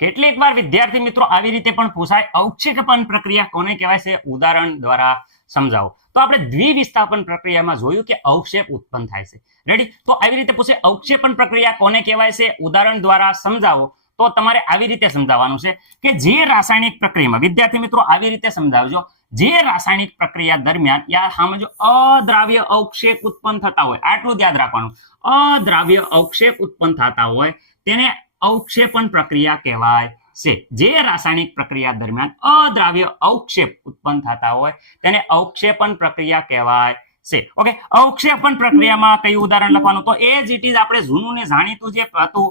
કેટલીક વાર વિદ્યાર્થી મિત્રો આવી રીતે પણ પૂછાય, અવક્ષેપણ પ્રક્રિયા કોને કહેવાય છે, ઉદાહરણ દ્વારા સમજાવો. તો આપણે દ્વિવિસ્થાપન પ્રક્રિયામાં જોયું કે અવક્ષેપ ઉત્પન્ન થાય છે. રેડી? તો આવી રીતે પૂછે અવક્ષેપણ પ્રક્રિયા કોને કહેવાય છે, ઉદાહરણ દ્વારા સમજાવો. તો તમારે આવી રીતે સમજાવવાનું છે કે જે રાસાયણિક પ્રક્રિયામાં, વિદ્યાર્થી મિત્રો આવી રીતે સમજાવજો, જે રાસાયણિક પ્રક્રિયા દરમિયાન યા સમજો અદ્રાવ્ય અવક્ષેપ ઉત્પન્ન થતા હોય, આટલું યાદ રાખવાનું, અદ્રાવ્ય અવક્ષેપ ઉત્પન્ન થતા હોય તેને અવક્ષેપણ પ્રક્રિયા કહેવાય છે. જે રાસાયણિક પ્રક્રિયા દરમિયાન અદ્રાવ્ય અવક્ષેપ ઉત્પન્ન થતા હોય તેને અવક્ષેપણ પ્રક્રિયા કહેવાય છે. ઓકે, અવક્ષેપણ પ્રક્રિયામાં કયું ઉદાહરણ લખવાનું? તો એ જ ઇટ ઇઝ આપણે જૂનું ને જાણીતું જે હતું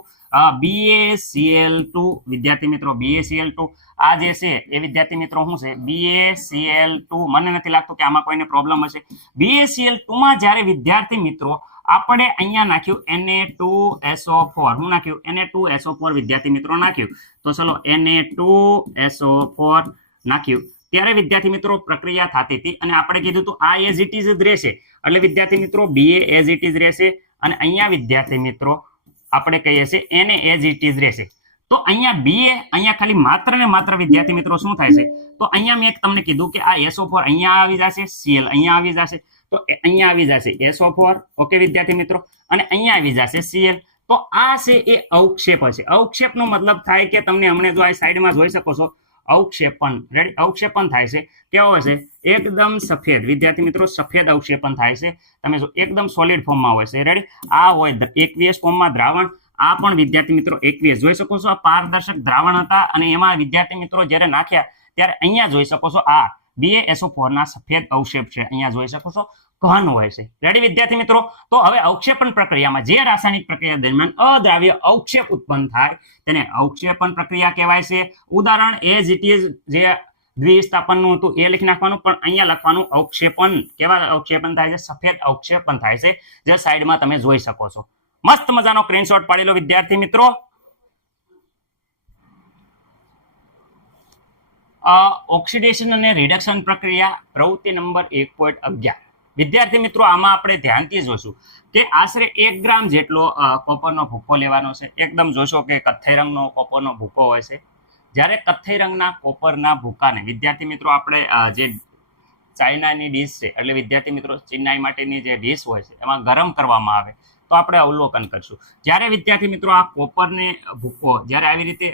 BaCl2. વિદ્યાર્થી મિત્રો BaCl2 આ જે છે એ વિદ્યાર્થી મિત્રો શું છે, BaCl2. મને નથી લાગતું કે આમાં કોઈને પ્રોબ્લેમ હશે. BaCl2 માં જ્યારે વિદ્યાર્થી મિત્રો આપણે અહીંયા નાખ્યું Na2SO4, હું નાખ્યું Na2SO4 વિદ્યાર્થી મિત્રો નાખ્યું. તો ચલો Na2SO4 નાખ્યું ત્યારે વિદ્યાર્થી મિત્રો પ્રક્રિયા થતી હતી અને આપણે કીધું તો આ એઝ ઇટ ઇઝ જ રહેશે, એટલે વિદ્યાર્થી મિત્રો Ba એઝ ઇટ ઇઝ રહેશે અને અહીંયા વિદ્યાર્થી મિત્રો આપણે કહીએ છીએ Na એઝ ઇટ ઇઝ રહેશે. તો અહીંયા Ba અહીંયા ખાલી માત્ર ને માત્ર વિદ્યાર્થી મિત્રો શું થાય છે, તો અહીંયા મેં તમને કીધું કે આ SO4 અહીંયા આવી જશે, Cl અહીંયા આવી જશે, તો અહીંયા આવી જશે SO4. ઓકે વિદ્યાર્થી મિત્રો, અને અહીંયા આવી જશે Cl. તો આ છે એ અવક્ષેપ છે. અવક્ષેપનો મતલબ થાય કે તમને હમણાં જો આ સાઈડમાં જોઈ શકો છો અવક્ષેપણ. રેડી? અવક્ષેપણ થાય છે કેવો હશે, એકદમ સફેદ. વિદ્યાર્થી મિત્રો સફેદ અવક્ષેપણ થાય છે. તમે જો એકદમ સોલિડ ફોર્મમાં હોય છે. રેડી? આ હોય એકવીસ ફોર્મમાં દ્રાવણ, આ પણ વિદ્યાર્થી મિત્રો એકવીસ જોઈ શકો છો. આ પારદર્શક દ્રાવણ હતા અને એમાં વિદ્યાર્થી મિત્રો જ્યારે નાખ્યા ત્યારે અહીંયા જોઈ શકો છો આ BaSO4 ના સફેદ અવક્ષેપ છે, અહીંયા જોઈ શકો છો ઘન હોય છે. રેડી વિદ્યાર્થી મિત્રો? તો હવે અવક્ષેપણ પ્રક્રિયામાં જે રાસાયણિક પ્રક્રિયા દરમિયાન અદ્રાવ્ય અવક્ષેપ ઉત્પન્ન થાય તેને અવક્ષેપણ પ્રક્રિયા કહેવાય છે. ઉદાહરણ એઝ ઇટ ઇઝ જે દ્વિસ્થાપનનું હતું એ લખી નાખવાનું, પણ અહીંયા લખવાનું અવક્ષેપણ. કેવા અવક્ષેપણ થાય છે? સફેદ અવક્ષેપણ થાય છે, જે સાઈડમાં તમે જોઈ શકો છો. મસ્ત મજાનો સ્ક્રીનશોટ પાડી લો વિદ્યાર્થી મિત્રો. ઓક્સિડેશન અને રિડક્શન પ્રક્રિયા પ્રવૃત્તિ નંબર 1.11. વિદ્યાર્થી મિત્રો આમાં આપણે ધ્યાનથી જોશું કે આશરે 1 ગ્રામ જેટલો કોપરનો ભૂકો લેવાનો છે. એકદમ જોશો કે કથ્થઈ રંગનો કોપરનો ભૂકો હોય છે. જ્યારે કથ્થઈ રંગના કોપરના ભૂકાને વિદ્યાર્થી મિત્રો આપણે જે ચાઇનાની ડીશ છે, એટલે વિદ્યાર્થી મિત્રો ચિનાઈ માટેની જે ડીશ હોય છે એમાં ગરમ કરવામાં આવે તો આપણે અવલોકન કરશું. જ્યારે વિદ્યાર્થી મિત્રો આ કોપરને ભૂકો જ્યારે આવી રીતે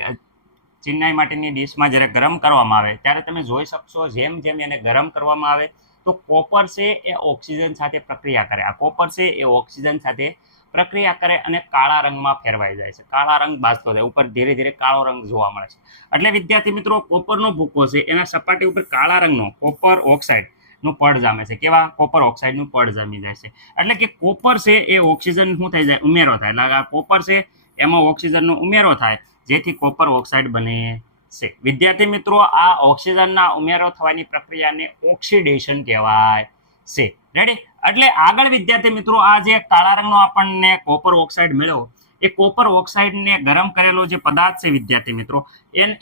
ચિનાઈ માટેની ડીશમાં જ્યારે ગરમ કરવામાં આવે ત્યારે તમે જોઈ શકશો જેમ જેમ એને ગરમ કરવામાં આવે તો કોપર છે એ ઓક્સિજન સાથે પ્રક્રિયા કરે. આ કોપર છે એ ઓક્સિજન સાથે પ્રક્રિયા કરે અને કાળા રંગમાં ફેરવાઈ જાય છે. કાળા રંગ બાજતો જાય, ઉપર ધીરે ધીરે કાળો રંગ જોવા મળે છે. એટલે વિદ્યાર્થી મિત્રો કોપરનો ભૂકો છે એના સપાટી ઉપર કાળા રંગનો કોપર ઓક્સાઇડનું પડ જામે છે. કેવા? કોપર ઓક્સાઇડનું પડ જામી જાય છે. એટલે કે કોપર છે એ ઓક્સિજન શું થઈ જાય, ઉમેરો થાય. એટલે આ કોપર છે એમાં ઓક્સિજનનો ઉમેરો થાય જેથી કોપર ઓક્સાઇડ બને છે. વિદ્યાર્થી મિત્રો આ ઓક્સિજનના ઉમેરો થવાની પ્રક્રિયાને ઓક્સિડેશન કહેવાય છે. રેડી? એટલે આગળ વિદ્યાર્થી મિત્રો આ જે કાળા રંગનો આપણને કોપર ઓક્સાઇડ મળ્યો એ કોપર ઓક્સાઇડને ગરમ કરેલો જે પદાર્થ છે વિદ્યાર્થી મિત્રો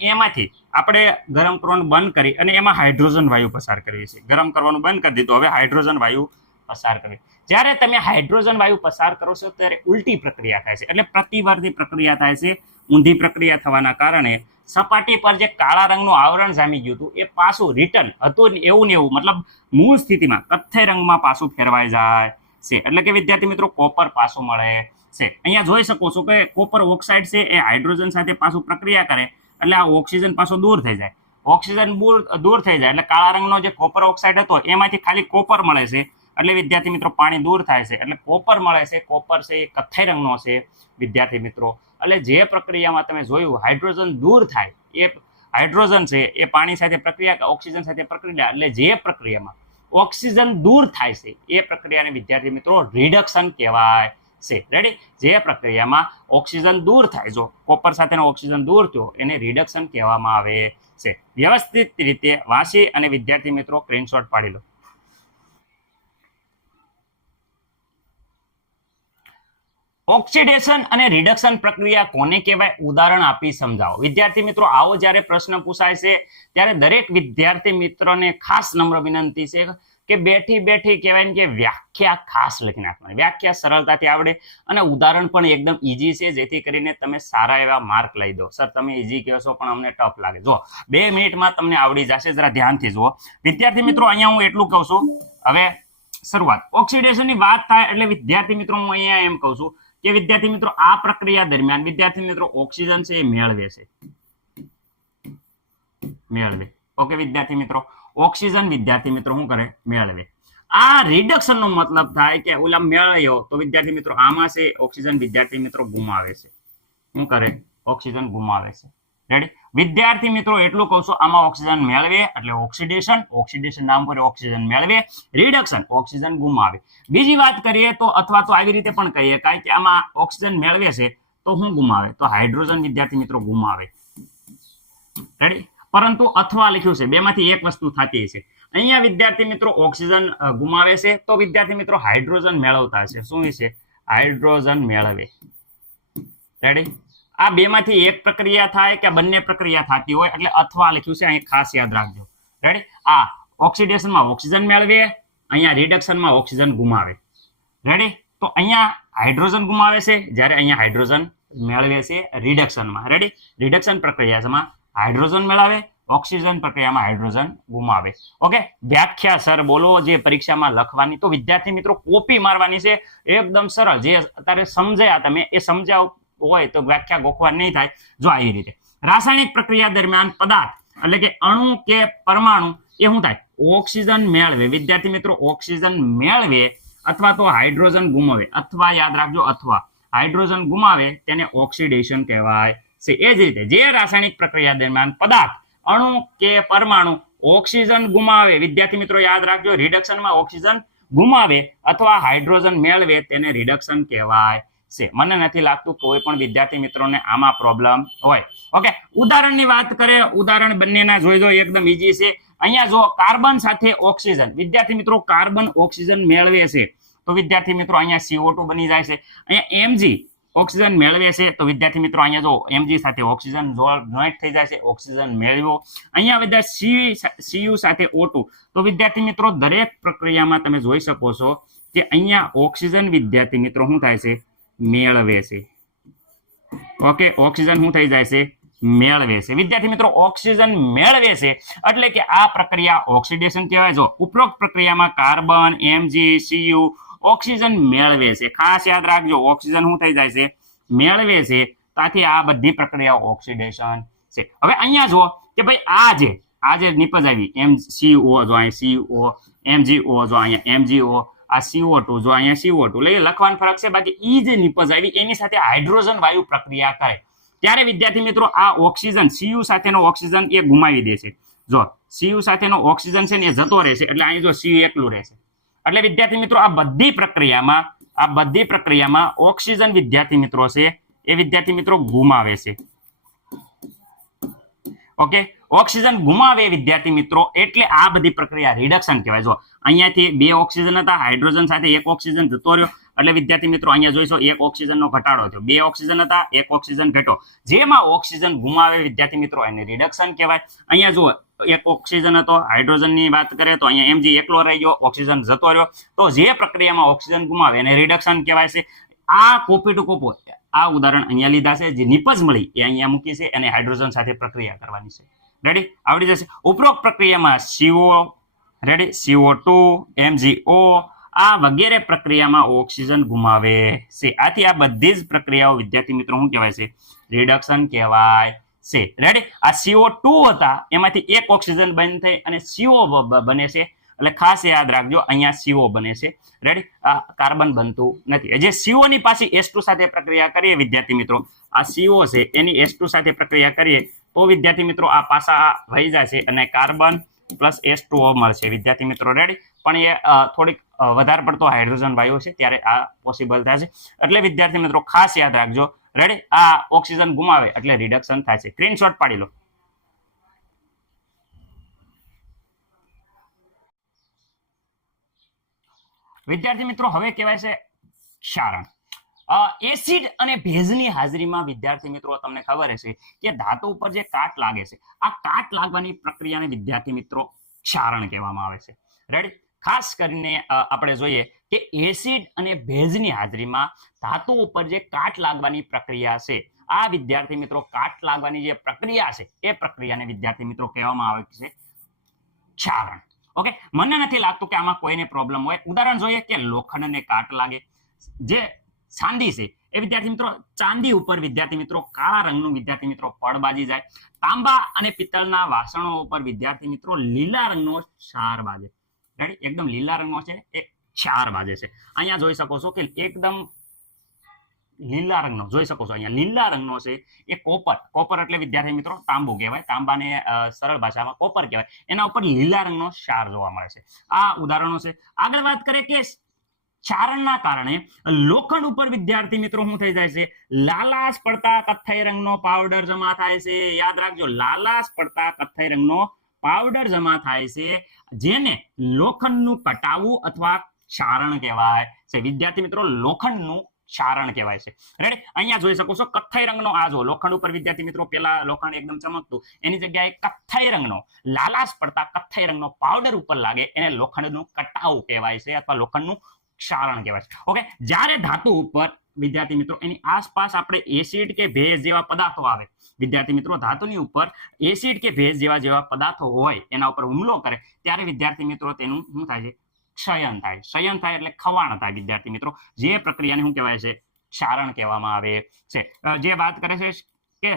એમાંથી આપણે ગરમ કરવાનું બંધ કરી અને એમાં હાઇડ્રોજન વાયુ પસાર કરીએ છીએ. ગરમ કરવાનું બંધ કરી દીધું, હવે હાઇડ્રોજન વાયુ પસાર કરીએ. જ્યારે તમે હાઇડ્રોજન વાયુ પસાર કરો છો ત્યારે ઉલટી પ્રક્રિયા થાય છે, એટલે પ્રતિવર્તી પ્રક્રિયા થાય છે. ઊંધી પ્રક્રિયા થવાના કારણે સપાટી પર જે કાળા રંગનું આવરણ જામી ગયું હતું એ પાછું રિટર્ન હતું એવું ને એવું, મતલબ મૂળ સ્થિતિમાં કથ્થઈ રંગમાં પાછું ફેરવાઈ જાય છે. એટલે કે વિદ્યાર્થી મિત્રો કોપર પાછું મળે છે. અહીંયા જોઈ શકો છો કે કોપર ઓક્સાઇડ છે એ હાઇડ્રોજન સાથે પાછું પ્રક્રિયા કરે એટલે આ ઓક્સિજન પાછો દૂર થઈ જાય. ઓક્સિજન દૂર થઈ જાય એટલે કાળા રંગનો જે કોપર ઓક્સાઇડ હતો એમાંથી ખાલી કોપર મળે છે. એટલે વિદ્યાર્થી મિત્રો પાણી દૂર થાય છે એટલે કોપર મળે છે. કોપર છે એ કથ્થઈ રંગનો છે વિદ્યાર્થી મિત્રો. એટલે જે પ્રક્રિયામાં તમે જોયું હાઇડ્રોજન દૂર થાય એ હાઇડ્રોજન છે એ પાણી સાથે પ્રક્રિયા ઓક્સિજન સાથે પ્રક્રિયા, એટલે જે પ્રક્રિયામાં ઓક્સિજન દૂર થાય છે એ પ્રક્રિયાને વિદ્યાર્થી મિત્રો રિડક્શન કહેવાય છે. રેડી? જે પ્રક્રિયામાં ઓક્સિજન દૂર થાય, જો કોપર સાથેનો ઓક્સિજન દૂર થયો એને રિડક્શન કહેવામાં આવે છે. વ્યવસ્થિત રીતે વાંચી અને વિદ્યાર્થી મિત્રો સ્ક્રીનશોટ પાડી લો. ઓક્સિડેશન અને રિડક્શન પ્રક્રિયા કોને કહેવાય, ઉદાહરણ આપી સમજાવો. વિદ્યાર્થી મિત્રો આવો જ્યારે પ્રશ્ન પૂછાય છે ત્યારે દરેક વિદ્યાર્થી મિત્રોને ખાસ નમ્ર વિનંતી છે કે બેઠી બેઠી કહેવાય ને કે વ્યાખ્યા ખાસ લખી નાખવાની, વ્યાખ્યા સરળતાથી આવડે અને ઉદાહરણ પણ એકદમ ઈઝી છે, જેથી કરીને તમે સારા એવા માર્ક લઈ દો. સર તમે ઈઝી કહો છો પણ અમને ટફ લાગે. જો 2 મિનિટમાં તમને આવડી જશે, જરા ધ્યાનથી જુઓ. વિદ્યાર્થી મિત્રો અહીંયા હું એટલું કહું છું. હવે શરૂઆત ઓક્સિડેશનની વાત થાય એટલે વિદ્યાર્થી મિત્રો હું અહીંયા એમ કહું છું કે વિદ્યાર્થી મિત્રો આ પ્રક્રિયા દરમિયાન વિદ્યાર્થી મિત્રો ઓક્સિજન છે એ મેળવે છે, મેળવે. ઓકે વિદ્યાર્થી મિત્રો, ઓક્સિજન વિદ્યાર્થી મિત્રો શું કરે? મેળવે. આ રિડક્શન નો મતલબ થાય કે ઓલા મેળવ્યો તો વિદ્યાર્થી મિત્રો આમાં છે ઓક્સિજન વિદ્યાર્થી મિત્રો ગુમાવે છે. શું કરે? ઓક્સિજન ગુમાવે છે. રેડી વિદ્યાર્થી મિત્રો એટલું કહું છું, આમાં ઓક્સિજન મેળવે એટલે ઓક્સિડેશન, ઓક્સિડેશન નામ પર ઓક્સિજન મેળવે, રિડક્શન ઓક્સિજન ગુમાવે. બીજી વાત કરીએ તો અથવા તો આવી રીતે પણ કહીએ કારણ કે આમાં ઓક્સિજન મેળવે છે તો શું ગુમાવે? તો હાઇડ્રોજન વિદ્યાર્થી મિત્રો ગુમાવે. રેડી, પરંતુ અથવા લખ્યું છે, બેમાંથી એક વસ્તુ થતી છે. અહીંયા વિદ્યાર્થી મિત્રો ઓક્સિજન ગુમાવે છે તો વિદ્યાર્થી મિત્રો હાઇડ્રોજન મેળવતા છે. શું છે? હાઇડ્રોજન મેળવે. રેડી, આ બેમાંથી એક પ્રક્રિયા થાય કે બંને પ્રક્રિયા થતી હોય એટલે અથવા લખ્યું છે, અહીં ખાસ યાદ રાખજો. રેડી, આ ઓક્સિડેશનમાં ઓક્સિજન મેળવે, અહીંયા રિડક્શનમાં ઓક્સિજન ગુમાવે. રેડી, તો અહીંયા હાઇડ્રોજન ગુમાવે છે જ્યારે અહીંયા હાઇડ્રોજન મેળવે છે રિડક્શનમાં. રેડી, રિડક્શન પ્રક્રિયામાં હાઇડ્રોજન મેળવે, ઓક્સિજન પ્રક્રિયામાં હાઇડ્રોજન ગુમાવે. ઓકે, વ્યાખ્યા સર બોલો જે પરીક્ષામાં લખવાની, તો વિદ્યાર્થી મિત્રો કોપી મારવાની છે, એકદમ સરળ. જે અત્યારે સમજ્યા તમે એ સમજાવ હોય તો વ્યાખ્યા ગોખવા નહીં થાય. જો આવી રીતે રાસાયણિક પ્રક્રિયા દરમિયાન પદાર્થ એટલે કે અણુ કે પરમાણુ એ શું થાય? ઓક્સિજન મેળવે. વિદ્યાર્થી મિત્રો ઓક્સિજન મેળવે અથવા તો હાઇડ્રોજન ગુમાવે. અથવા યાદ રાખજો, અથવા હાઇડ્રોજન ગુમાવે તેને ઓક્સિડેશન કહેવાય છે. એ જ રીતે જે રાસાયણિક પ્રક્રિયા દરમિયાન પદાર્થ અણુ કે પરમાણુ ઓક્સિજન ગુમાવે, વિદ્યાર્થી મિત્રો યાદ રાખજો, રિડક્શનમાં ઓક્સિજન ગુમાવે અથવા હાઇડ્રોજન મેળવે તેને રિડક્શન કહેવાય છે. મને નથી લાગતું કોઈ પણ વિદ્યાર્થી મિત્રોને આમાં પ્રોબ્લેમ હોય. ઓકે, ઉદાહરણની વાત કરીએ, ઉદાહરણ બંનેના જોઈ દો, એકદમ ઈઝી છે. અહીંયા જો કાર્બન સાથે ઓક્સિજન, વિદ્યાર્થી મિત્રો કાર્બન ઓક્સિજન મેળવે છે તો વિદ્યાર્થી મિત્રો અહીંયા CO2 બની જાય છે. અહીંયા Mg ઓક્સિજન મેળવે છે તો વિદ્યાર્થી મિત્રો અહીંયા જો Mg સાથે ઓક્સિજન જોઈન્ટ થઈ જાય છે, ઓક્સિજન મેળવ્યો. અહીંયા વિદ્યાર્થી Cu સાથે O2 તો વિદ્યાર્થી મિત્રો દરેક પ્રક્રિયામાં તમે જોઈ શકો છો કે અહીંયા ઓક્સિજન વિદ્યાર્થી મિત્રો શું થાય છે? મેળવે છે. ઓકે, ઓક્સિજન શું થઈ જાય છે? મેળવે છે. વિદ્યાર્થી મિત્રો ઓક્સિજન મેળવે છે એટલે કે આ પ્રક્રિયા ઓક્સિડેશન કહેવાય. જો ઉપરોક્ત પ્રક્રિયામાં કાર્બન, Mg, Cu ઓક્સિજન મેળવે છે. ખાસ યાદ રાખજો, ઓક્સિજન શું થઈ જાય છે? મેળવે છે. ત્યાંથી આ બધી પ્રક્રિયાઓ ઓક્સિડેશન છે. હવે અહીંયા જો કે ભાઈ આ જે નિપજ આવી MCO, જો અહીંયા CO, MgO, જો અહીંયા MgO, આ CO2, જો અહીંયા CO2, લખવાનો ફરક છે. બાકી ઈ જે નિપજ આવી એની સાથે હાઇડ્રોજન વાયુ પ્રક્રિયા કરે ત્યારે વિદ્યાર્થી મિત્રો આ ઓક્સિજન Cu સાથેનો ઓક્સિજન એ ગુમાવી દે છે. જો Cu સાથેનો ઓક્સિજન છે ને એ જતો રહેશે એટલે અહીં જો Cu એકલું રહેશે. એટલે વિદ્યાર્થી મિત્રો આ બધી પ્રક્રિયામાં ઓક્સિજન વિદ્યાર્થી મિત્રો છે એ વિદ્યાર્થી મિત્રો ગુમાવે છે. ઓકે, ઓક્સિજન ગુમાવે વિદ્યાર્થી મિત્રો એટલે આ બધી પ્રક્રિયા રિડક્શન કહેવાય. જો અહીંયાથી 2 ઓક્સિજન હતા, હાઇડ્રોજન સાથે 1 ઓક્સિજન જતો રહ્યો એટલે વિદ્યાર્થી મિત્રો અહીંયા જોઈશો 1 ઓક્સિજનનો ઘટાડો થયો. 2 ઓક્સિજન હતા, 1 ઓક્સિજન ઘટ્યો. જેમાં ઓક્સિજન ગુમાવે વિદ્યાર્થી મિત્રો એને રિડક્શન કહેવાય. અહીંયા જો 1 ઓક્સિજન હતો, હાઇડ્રોજનની વાત કરીએ તો અહીંયા Mg એકલો રહી ગયો, ઓક્સિજન જતો રહ્યો. તો જે પ્રક્રિયામાં ઓક્સિજન ગુમાવે એને રિડક્શન કહેવાય છે. આ કોપી ટુ કોપી આ ઉદાહરણ અહીંયા લીધા છે. જે નિપજ મળી એ અહીંયા મૂકી છે અને હાઇડ્રોજન સાથે પ્રક્રિયા કરવાની છે. રેડી, આવડી જશે. ઉપરોક્ત પ્રક્રિયામાં CO, રેડી, CO2, MgO આ વગેરે પ્રક્રિયામાં ઓક્સિજન ગુમાવે છે. આથી આ બધી જ પ્રક્રિયાઓ વિદ્યાર્થી મિત્રો શું કહેવાય છે? રિડક્શન કહેવાય છે. રેડી, આ CO2 હતા એમાંથી 1 ઓક્સિજન બંધ થઈ અને CO બને છે. એટલે ખાસ યાદ રાખજો અહીંયા CO બને છે. રેડી, આ કાર્બન બનતું નથી. જે CO ની પાછી S2 સાથે પ્રક્રિયા કરીએ વિદ્યાર્થી મિત્રો, આ CO છે એની S2 સાથે પ્રક્રિયા કરીએ તો વિદ્યાર્થી મિત્રો આ પાછા વહી જાય છે અને કાર્બન પ્લસ H2O મળશે વિદ્યાર્થી મિત્રો. રેડી, પણ એ થોડીક વધારે પડતો હાઇડ્રોજન વાયુ છે ત્યારે આ પોસિબલ થાય છે. એટલે વિદ્યાર્થી મિત્રો ખાસ યાદ રાખજો. રેડી, આ ઓક્સિજન ગુમાવે એટલે રિડક્શન થાય છે. સ્ક્રીનશોટ પાડી લો. વિદ્યાર્થી મિત્રો હવે કહેવાય છે ક્ષારણ. એસિડ અને ભેજની હાજરીમાં વિદ્યાર્થી મિત્રો તમને ખબર હશે કે ધાતુ ઉપર જે કાટ લાગે છે આ કાટ લાગવાની પ્રક્રિયાને વિદ્યાર્થી મિત્રો ક્ષારણ કહેવામાં આવે છે. રેડી, ખાસ કરીને આપણે જોઈએ કે એસિડ અને ભેજની હાજરીમાં ધાતુ ઉપર જે કાટ લાગવાની પ્રક્રિયા છે, આ વિદ્યાર્થી મિત્રો કાટ લાગવાની જે પ્રક્રિયા છે એ પ્રક્રિયાને વિદ્યાર્થી મિત્રો કહેવામાં આવે છે ક્ષારણ. ઓકે, મને નથી લાગતું કે આમાં કોઈને પ્રોબ્લેમ હોય. ઉદાહરણ જોઈએ કે લોખંડને કાટ લાગે, જે ચાંદી છે એ વિદ્યાર્થી મિત્રો ચાંદી ઉપર વિદ્યાર્થી મિત્રો કાળા રંગનું વિદ્યાર્થી મિત્રો પડ બાજી જાય. તાંબા અને પિત્તળના વાસણો ઉપર વિદ્યાર્થી મિત્રો લીલા રંગનો ક્ષાર બાજે. રેડી, એકદમ લીલા રંગનો છે એ ક્ષાર બાજે છે. અહીંયા જોઈ શકો છો કે એકદમ લીલા રંગનો જોઈ શકો છો, અહીંયા લીલા રંગનો છે એ કોપર એટલે વિદ્યાર્થી મિત્રો તાંબુ કહેવાય, તાંબાને સરળ ભાષામાં કોપર કહેવાય, એના ઉપર લીલા રંગનો ક્ષાર જોવા મળે છે. આ ઉદાહરણો છે. આગળ વાત કરીએ કે ક્ષારણના કારણે લોખંડ ઉપર વિદ્યાર્થી મિત્રો શું થઈ જાય છે, લાલાશ પડતા કથ્થઈ રંગનો પાવડર જમા થાય છે. યાદ રાખજો, લાલાશ પડતા કથ્થઈ રંગનો પાવડર જમા થાય છે, જેને લોખંડનું કટાવું અથવા ક્ષારણ કહેવાય છે. વિદ્યાર્થી મિત્રો લોખંડનું ક્ષારણ કહેવાય છે. રેડી, અહીંયા જોઈ શકો છો કથ્થઈ રંગનો આ જો લોખંડ ઉપર વિદ્યાર્થી મિત્રો પેલા લોખંડ એકદમ ચમકતું, એની જગ્યાએ કથ્થઈ રંગનો લાલાશ પડતા કથ્થઈ રંગનો પાવડર ઉપર લાગે એને લોખંડનું કટાવું કહેવાય છે અથવા લોખંડનું ક્ષારણ કહેવાય છે. ઓકે, જ્યારે ધાતુ ઉપર વિદ્યાર્થી મિત્રો એની આસપાસ આપણે એસિડ કે ભેજ જેવા પદાર્થો આવે, વિદ્યાર્થી મિત્રો ધાતુની ઉપર એસિડ કે ભેજ જેવા પદાર્થો હોય એના ઉપર હુમલો કરે ત્યારે વિદ્યાર્થી મિત્રો તેનું શું થાય છે, ક્ષયન થાય. ક્ષયન થાય એટલે ખવાણ થાય વિદ્યાર્થી મિત્રો, જે પ્રક્રિયાને શું કહેવાય છે, ક્ષારણ કહેવામાં આવે છે. જે વાત કરે છે કે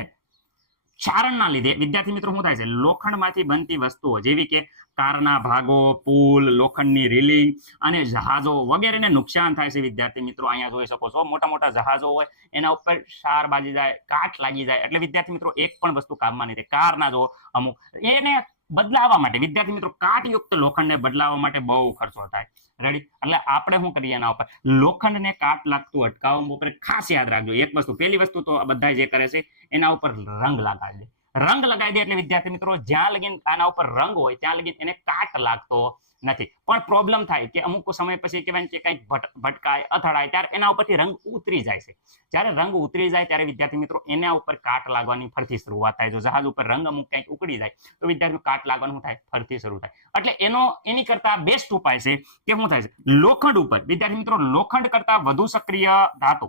ક્ષારણના લીધે વિદ્યાર્થી મિત્રો શું થાય છે, લોખંડમાંથી બનતી વસ્તુઓ જેવી કે કારના ભાગો, પુલ, લોખંડની રેલિંગ અને જહાજો વગેરેને નુકસાન થાય છે. વિદ્યાર્થી મિત્રો અહીંયા જોઈ શકો છો મોટા મોટા જહાજો હોય એના ઉપર ક્ષાર બાજી જાય, કાટ લાગી જાય, એટલે વિદ્યાર્થી મિત્રો એક પણ વસ્તુ કામમાં નહીં. કારના જો અમુક એને બદલાવવા માટે વિદ્યાર્થી મિત્રો કાટયુક્ત લોખંડને બદલાવવા માટે બહુ ખર્ચો થાય. રેડી, એટલે આપણે શું કરીએ એના ઉપર લોખંડને કાટ લાગતું અટકાવવા ઉપર ખાસ યાદ રાખજો એક વસ્તુ. પહેલી વસ્તુ તો બધા જે કરે છે એના ઉપર રંગ લગાવી દે. રંગ લગાવી દે એટલે વિદ્યાર્થી મિત્રો જ્યાં લગીન આના ઉપર રંગ હોય ત્યાં લગીન એને કાટ લાગતો નથી. પણ પ્રોબ્લેમ થાય કે અમુક સમય પછી કહેવાય કે કંઈક ભટકાય અથડાય ત્યારે એના ઉપરથી રંગ ઉતરી જાય છે. જ્યારે રંગ ઉતરી જાય ત્યારે વિદ્યાર્થી મિત્રો એના ઉપર કાટ લાગવાની ફરતી શરૂઆત થાય. જો જહાજ ઉપર રંગ અમુક કંઈક ઉકળી જાય તો વિદ્યાર્થી કાટ લાગવાનું થાય, ફરતી શરૂ થાય. એટલે એની કરતા બેસ્ટ ઉપાય છે કે શું થાય છે, લોખંડ ઉપર વિદ્યાર્થી મિત્રો લોખંડ કરતા વધુ સક્રિય ધાતુ,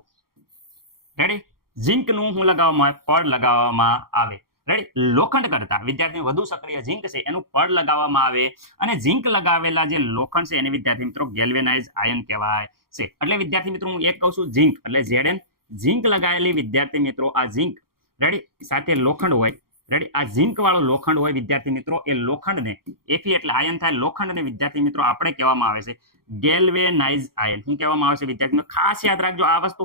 રેડી, ઝીંકનું શું લગાવવામાં આવે, પડ લગાવવામાં આવે. રેડી, લોખંડ કરતા વિદ્યાર્થી વધુ સક્રિય ઝીંક છે એનું પડ લગાવવામાં આવે અને ઝીંક લગાવેલા જે લોખંડ છે એને વિદ્યાર્થી મિત્રો ગેલ્વેનાઇઝ આયન કહેવાય છે. એટલે વિદ્યાર્થી મિત્રો હું એક કહું છું ઝીંક એટલે ZN, ઝીંક લગાવેલી વિદ્યાર્થી મિત્રો આ ઝીંક રેડી સાથે લોખંડ હોય. રેડી, આ ઝીંક વાળો લોખંડ હોય વિદ્યાર્થી મિત્રો એ લોખંડને Fe એટલે આયન થાય, લોખંડને વિદ્યાર્થી મિત્રો આપણે કહેવામાં આવે છે ગેલ્વેનાઇઝ આયન. શું કહેવામાં આવે છે વિદ્યાર્થી મિત્રો ખાસ યાદ રાખજો આ વસ્તુ.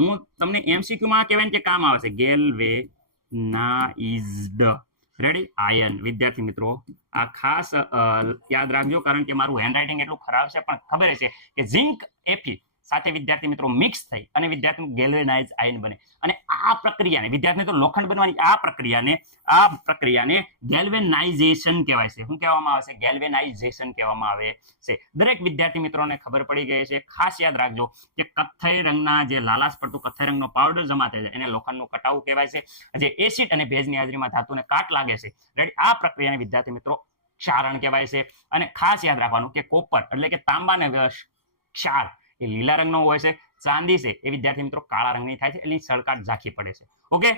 હું તમને MCQ માં કહેવાય કે કામ આવે છે, ગેલ્વેનાઇઝ્ડ રેડી આયન. વિદ્યાર્થી મિત્રો આ ખાસ યાદ રાખજો કારણ કે મારું હેન્ડરાઇટિંગ એટલું ખરાબ છે પણ ખબર છે કે ઝીંક Fe સાથે વિદ્યાર્થી મિત્રો મિક્સ થઈ અને વિદ્યાર્થી ગેલ્વેનાઇઝ આયન બને અને આ પ્રક્રિયાને વિદ્યાર્થી મિત્રો લોખંડ બનવાની આ પ્રક્રિયાને ગેલ્વેનાઇઝેશન કહેવાય છે. શું કહેવામાં આવે છે, ગેલ્વેનાઇઝેશન કહેવામાં આવે છે. દરેક વિદ્યાર્થી મિત્રોને ખબર પડી ગઈ છે. ખાસ યાદ રાખજો કે કથ્થઈ રંગના જે લાલાશ પડતું કથ્થઈ રંગનો પાવડર જમા થાય છે એને લોખંડનું કટાવું કહેવાય છે. જે એસિડ અને ભેજની હાજરીમાં ધાતુને કાટ લાગે છે, રેડી, આ પ્રક્રિયાને વિદ્યાર્થી મિત્રો ક્ષારણ કહેવાય છે. અને ખાસ યાદ રાખવાનું કે કોપર એટલે કે તાંબાને ક્ષાર એ લીલા રંગનો હોય છે, ચાંદી છે એ વિદ્યાર્થી મિત્રો કાળા રંગની થાય છે, એની સળકાટ ઝાંખી પડે છે. ઓકે,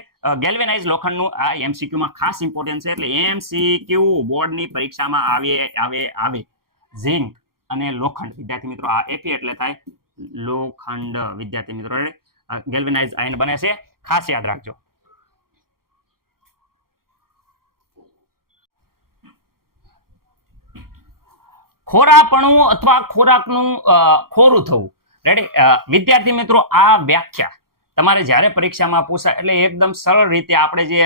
ગેલ્વેનાઇઝ લોખંડનું આ MCQ માં ખાસ ઇમ્પોર્ટન્ટ છે. એટલે MCQ બોર્ડની પરીક્ષામાં આવે ઝીંક અને લોખંડ વિદ્યાર્થી મિત્રો આ Fe એટલે થાય લોખંડ. વિદ્યાર્થી મિત્રો ગેલ્વેનાઇઝ આયન બને છે, ખાસ યાદ રાખજો. ખોરાપણું અથવા ખોરાકનું ખોરું થવું. રેડી, વિદ્યાર્થી મિત્રો આ વ્યાખ્યા તમારે જ્યારે પરીક્ષામાં પૂછાય એટલે એકદમ સરળ રીતે આપણે જે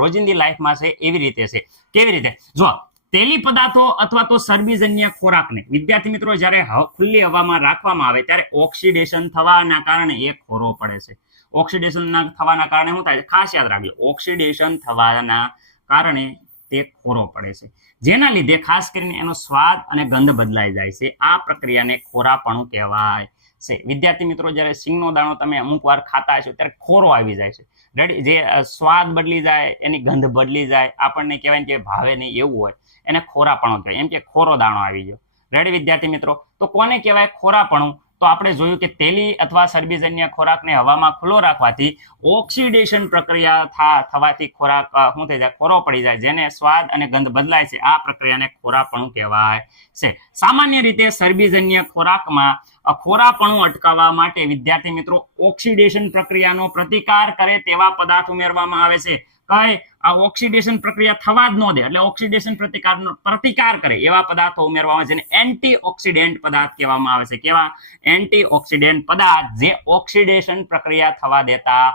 રોજિંદી લાઈફમાં છે એવી રીતે છે. કેવી રીતે, જો તેલી પદાર્થો અથવા તો ચરબીજન્ય ખોરાકને વિદ્યાર્થી મિત્રો જ્યારે ખુલ્લી હવામાં રાખવામાં આવે ત્યારે ઓક્સિડેશન થવાના કારણે એ ખોરો પડે છે. ઓક્સિડેશન થવાના કારણે શું થાય છે, ખાસ યાદ રાખજો, ઓક્સિડેશન થવાના કારણે તે ખોરો પડે છે, જેના લીધે ખાસ કરીને એનો સ્વાદ અને ગંધ બદલાઈ જાય છે. આ પ્રક્રિયાને ખોરાપણું કહેવાય છે. વિદ્યાર્થી મિત્રો જ્યારે સિંગનો દાણો તમે અમુક વાર ખાતા હશો ત્યારે ખોરો આવી જાય છે. રેડી, જે સ્વાદ બદલી જાય, એની ગંધ બદલી જાય, આપણને કહેવાય કે ભાવે નહીં એવું હોય એને ખોરાપણું કહેવાય. એમ કે ખોરો દાણો આવી ગયો. રેડી વિદ્યાર્થી મિત્રો? તો કોને કહેવાય ખોરાપણું? તો આપણે જોયું કે તેલી અથવા ચરબીજન્ય ખોરાકને હવામાં ખુલ્લો રાખવાથી ઓક્સિડેશન પ્રક્રિયા થવાથી ખોરાક શું થઈ જાય? ખોરો પડી જાય, જેને સ્વાદ અને ગંધ બદલાય છે. આ પ્રક્રિયાને ખોરાપણું કહેવાય છે. સામાન્ય રીતે ચરબીજન્ય ખોરાકમાં ખોરાપણું અટકાવવા માટે વિદ્યાર્થી મિત્રો ઓક્સિડેશન પ્રક્રિયાનો પ્રતિકાર કરે તેવા પદાર્થ ઉમેરવામાં આવે છે. કઈ? આ ઓક્સિડેશન પ્રક્રિયા થવા જ ન દે, એટલે ઓક્સિડેશન પ્રતિકાર કરે એવા પદાર્થો ઉમેરવામાં આવે છે, જેને એન્ટીઓક્સિડન્ટ પદાર્થ કહેવામાં આવે છે. કેવા? એન્ટીઓક્સિડન્ટ પદાર્થ, જે ઓક્સિડેશન પ્રક્રિયા થવા દેતા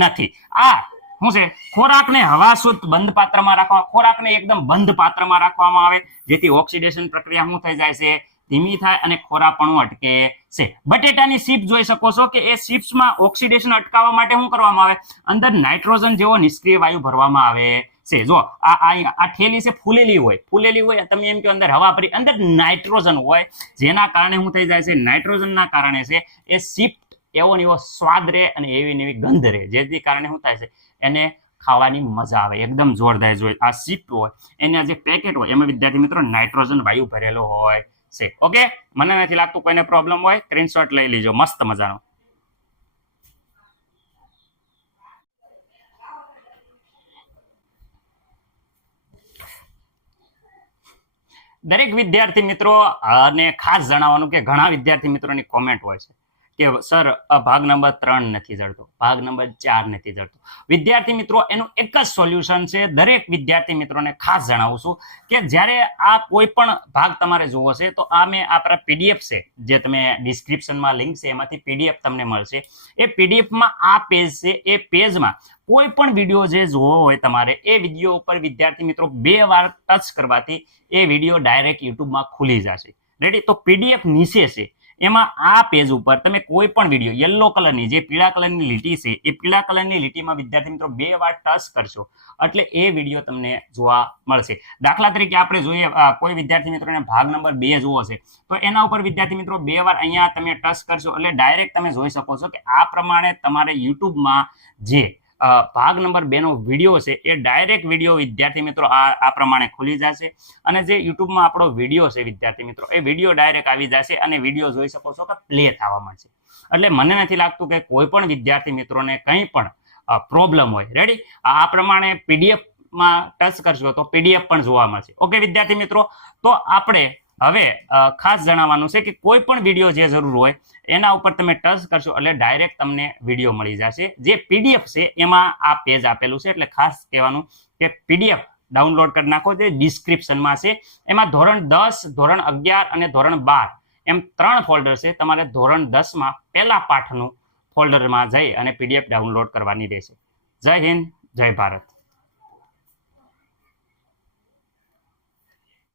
નથી. આ શું છે? ખોરાકને હવા શુદ્ધ બંધ પાત્રમાં રાખવા, ખોરાકને એકદમ બંધ પાત્રમાં રાખવામાં આવે, જેથી ઓક્સિડેશન પ્રક્રિયા શું થઈ જાય છે? ધીમી થાય અને ખોરાપણું અટકે છે. બટેટાની ચિપ્સ જોઈ શકો છો કે એ ચિપ્સમાં ઓક્સિડેશન અટકાવવા માટે શું કરવામાં આવે? અંદર નાઇટ્રોજન જેવો નિષ્ક્રિય વાયુ ભરવામાં આવે છે. જો આ થેલી છે, ફૂલેલી હોય, તમે એમ કે અંદર હવા ભરી, અંદર નાઇટ્રોજન હોય, જેના કારણે શું થઈ જાય છે? નાઇટ્રોજનના કારણે છે એ ચિપ્સ એવો ને એવો સ્વાદ રહે અને એવી ને એવી ગંધ રહે, જેથી કારણે શું થાય છે? એને ખાવાની મજા આવે, એકદમ જોરદાર. જોઈએ આ ચિપ્સ હોય, એના જે પેકેટ હોય, એમાં વિદ્યાર્થી મિત્રો નાઇટ્રોજન વાયુ ભરેલો હોય છે. ઓકે, મને નથી લાગતું કોઈને પ્રોબ્લેમ હોય. સ્ક્રીનશોટ લઈ લીજો, મસ્ત મજાનો. દરેક વિદ્યાર્થી મિત્રો અને ખાસ જણાવવાનું કે ઘણા વિદ્યાર્થી મિત્રોની કોમેન્ટ હોય છે કે સર ભાગ નંબર 3 નથી જડતો, ભાગ નંબર 4 નથી જડતો. વિદ્યાર્થી મિત્રો એનું એક જ સોલ્યુશન છે. દરેક વિદ્યાર્થી મિત્રોને ખાસ જણાવું છું કે જ્યારે આ કોઈ પણ ભાગ તમારે જોવો છે તો આ મેં આપણા પીડીએફ છે, જે તમે ડિસ્ક્રિપ્શનમાં લિંક છે, એમાંથી પીડીએફ તમને મળશે. એ પીડીએફમાં આ પેજ છે, એ પેજમાં કોઈ પણ વિડીયો જે જોવો હોય તમારે, એ વિડીયો ઉપર વિદ્યાર્થી મિત્રો 2 વાર ટચ કરવાથી એ વિડીયો ડાયરેક્ટ યુટ્યુબમાં ખુલી જશે. રેડી? તો પીડીએફ નીચે છે, એમાં આ પેજ ઉપર તમે કોઈ પણ વિડીયો, યલો કલરની જે પીળા કલરની લીટી છે, એ પીળા કલરની લીટીમાં વિદ્યાર્થી મિત્રો 2 વાર ટચ કરશો એટલે એ વિડીયો તમને જોવા મળશે. દાખલા તરીકે આપણે જોઈએ, કોઈ વિદ્યાર્થી મિત્રોને ભાગ નંબર 2 જોવો છે તો એના ઉપર વિદ્યાર્થી મિત્રો 2 વાર અહીંયા તમે ટચ કરશો એટલે ડાયરેક્ટ તમે જોઈ શકો છો કે આ પ્રમાણે તમારે યુટ્યુબમાં જે ભાગ નંબર 2 નો વિડીયો છે એ ડાયરેક્ટ વિડીયો વિદ્યાર્થી મિત્રો આ પ્રમાણે ખુલી જશે. અને જે યુટ્યુબમાં આપણો વિડીયો છે વિદ્યાર્થી મિત્રો, એ વિડીયો ડાયરેક્ટ આવી જશે અને વિડીયો જોઈ શકો છો કે પ્લે થવા મળશે. એટલે મને નથી લાગતું કે કોઈ પણ વિદ્યાર્થી મિત્રોને કંઈ પણ પ્રોબ્લેમ હોય. રેડી? આ પ્રમાણે પીડીએફમાં ટચ કરશો તો પીડીએફ પણ જોવા મળશે. ઓકે વિદ્યાર્થી મિત્રો, તો આપણે હવે ખાસ જણાવવાનું છે કે કોઈ પણ વિડીયો જે જરૂર હોય એના ઉપર તમે ટચ કરશો એટલે ડાયરેક્ટ તમને વિડીયો મળી જશે. જે પીડીએફ છે એમાં આ પેજ આપેલું છે, એટલે ખાસ કહેવાનું કે પીડીએફ ડાઉનલોડ કરી નાખો. જે ડિસ્ક્રિપ્શનમાં છે, એમાં ધોરણ 10, ધોરણ 11 અને ધોરણ 12 એમ 3 ફોલ્ડર છે. તમારે ધોરણ 10માં પહેલા પાઠનું ફોલ્ડરમાં જઈ અને પીડીએફ ડાઉનલોડ કરવાની રહેશે. જય હિન્દ, જય ભારત.